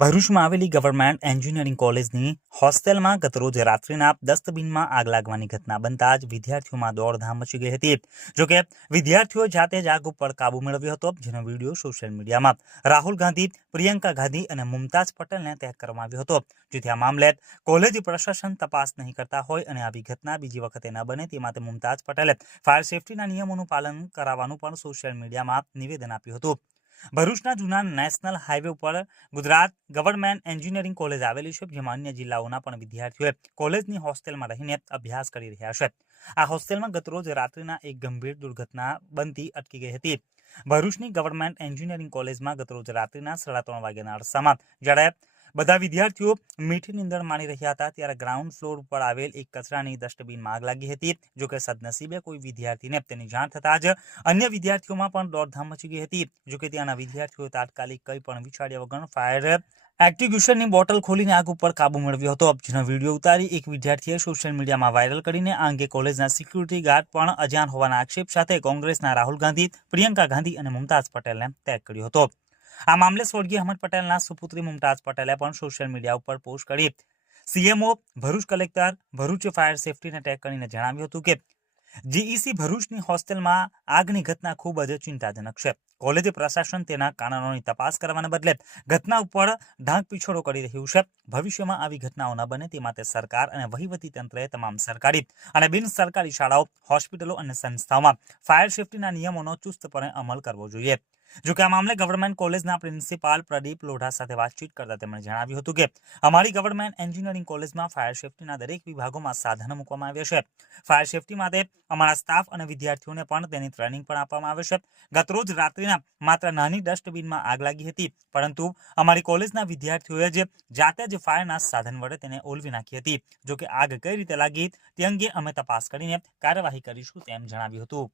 ભરૂચમાં આવેલી government engineering કોલેજની હોસ્ટેલમાં ગતરોજ રાત્રિના ડસ્ટબિનમાં આગ લાગવાની ઘટના બનતા જ વિદ્યાર્થીઓમાં દોડધામ મચી ગઈ હતી. જોકે વિદ્યાર્થીઓ જાતે જ આગ ઉપર કાબુ મેળવ્યો હતો, જેનો વીડિયો સોશિયલ મીડિયામાં રાહુલ ગાંધી, પ્રિયંકા ગાંધી અને મુમતાઝ પટેલને ટેગ કરવામાં આવ્યો હતો. જેથી આ મામલે કોલેજ પ્રશાસન તપાસ નહીં કરતા હોય અને આવી ઘટના બીજી વખતે ન બને તે માટે મુમતાઝ પટેલે ફાયર સેફટીના નિયમોનું પાલન કરાવવાનું પણ સોશિયલ મીડિયામાં નિવેદન આપ્યું હતું. ભરૂચના જૂના નેશનલ હાઈવે ઉપર ગુજરાત ગવર્મેન્ટ એન્જિનિયરિંગ કોલેજ આવેલી છે, જેમાં અન્ય જિલ્લાઓના પણ વિદ્યાર્થીઓએ કોલેજની હોસ્ટેલમાં રહીને અભ્યાસ કરી રહ્યા છે. આ હોસ્ટેલમાં ગતરોજ રાત્રિના એક ગંભીર દુર્ઘટના બનતી અટકી ગઈ હતી. ભરૂચની ગવર્મેન્ટ એન્જિનિયરિંગ કોલેજમાં ગતરોજ રાત્રિના સાડા ત્રણ વાગ્યાના અરસામાં જ્યારે બધા વિદ્યાર્થીઓ મીઠી નીંદર માણી રહ્યા હતા ત્યારે ગ્રાઉન્ડ ફ્લોર ઉપર આવેલ એક કચરાની ડસ્ટબિનમાં આગ લાગી હતી જો કે સદનસીબે કોઈ વિદ્યાર્થીને તેની જાણ થતાં જ અન્ય વિદ્યાર્થીઓમાં પણ દોડધામ મચી ગઈ હતી જો કે ત્યાંના વિદ્યાર્થીઓ તાત્કાલિક કંઈ પણ વિચાર્યા વગર ફાયર એક્ટિગ્યુશનની બોટલ ખોલીને આગ ઉપર કાબુ મેળવ્યો હતો. જેનો વીડિયો ઉતારી એક વિદ્યાર્થીએ સોશિયલ મીડિયામાં વાયરલ કરીને આ અંગે કોલેજના સિક્યુરિટી ગાર્ડ પણ અજાણ હોવાના આક્ષેપ સાથે કોંગ્રેસના રાહુલ ગાંધી, પ્રિયંકા ગાંધી અને મુમતાઝ પટેલને ટેગ કર્યો હતો. આ મામલે સ્વર્ગીય અહમદ પટેલના સુપુત્રી મુમતાઝ પટેલે પણ સોશિયલ મીડિયા ઉપર પોસ્ટ કરી. CMO Bharuch collector, Bharuch fire સેફટીને tag કરીને જણાવ્યું હતું કે જીઈસી ભરૂચની હોસ્ટેલમાં આગની ઘટના ખૂબ જ ચિંતાજનક છે. કોલેજ પ્રશાસન તેના કારણોની તપાસ કરવાને બદલે ઘટના ઉપર ઢાંક પીછોડો કરી રહ્યું છે. ભવિષ્યમાં આવી ઘટનાઓ ન બને તે માટે સરકાર અને વહીવટી તંત્રએ તમામ સરકારી અને બિન સરકારી શાળાઓ, હોસ્પિટલો અને સંસ્થાઓમાં ફાયર સેફટીના નિયમોનો ચુસ્તપણે અમલ કરવો જોઈએ. જોકે આ મામલે ગવર્મેન્ટ કોલેજના પ્રિન્સિપાલ પ્રદીપ લોઢા સાથે વાતચીત કરતા તેમણે જણાવ્યું હતું કે અમારી ગવર્મેન્ટ એન્જિનિયરિંગ કોલેજમાં ફાયર સેફટીના દરેક વિભાગોમાં સાધનો મૂકવામાં આવ્યા છે. ફાયર સેફટી માટે અમારા સ્ટાફ અને વિદ્યાર્થીઓને પણ તેની ટ્રેનિંગ પણ આપવામાં આવે છે. ગતરોજ રાત્રિના માત્ર નાની ડસ્ટબિનમાં આગ લાગી હતી, પરંતુ અમારી કોલેજના વિદ્યાર્થીઓએ જ જાતે જ ફાયરના સાધન વડે તેને ઓલવી નાખી હતી. જોકે આગ કઈ રીતે લાગી, તે અંગે અમે તપાસ કરીને કાર્યવાહી કરીશું તેમ જણાવ્યું હતું.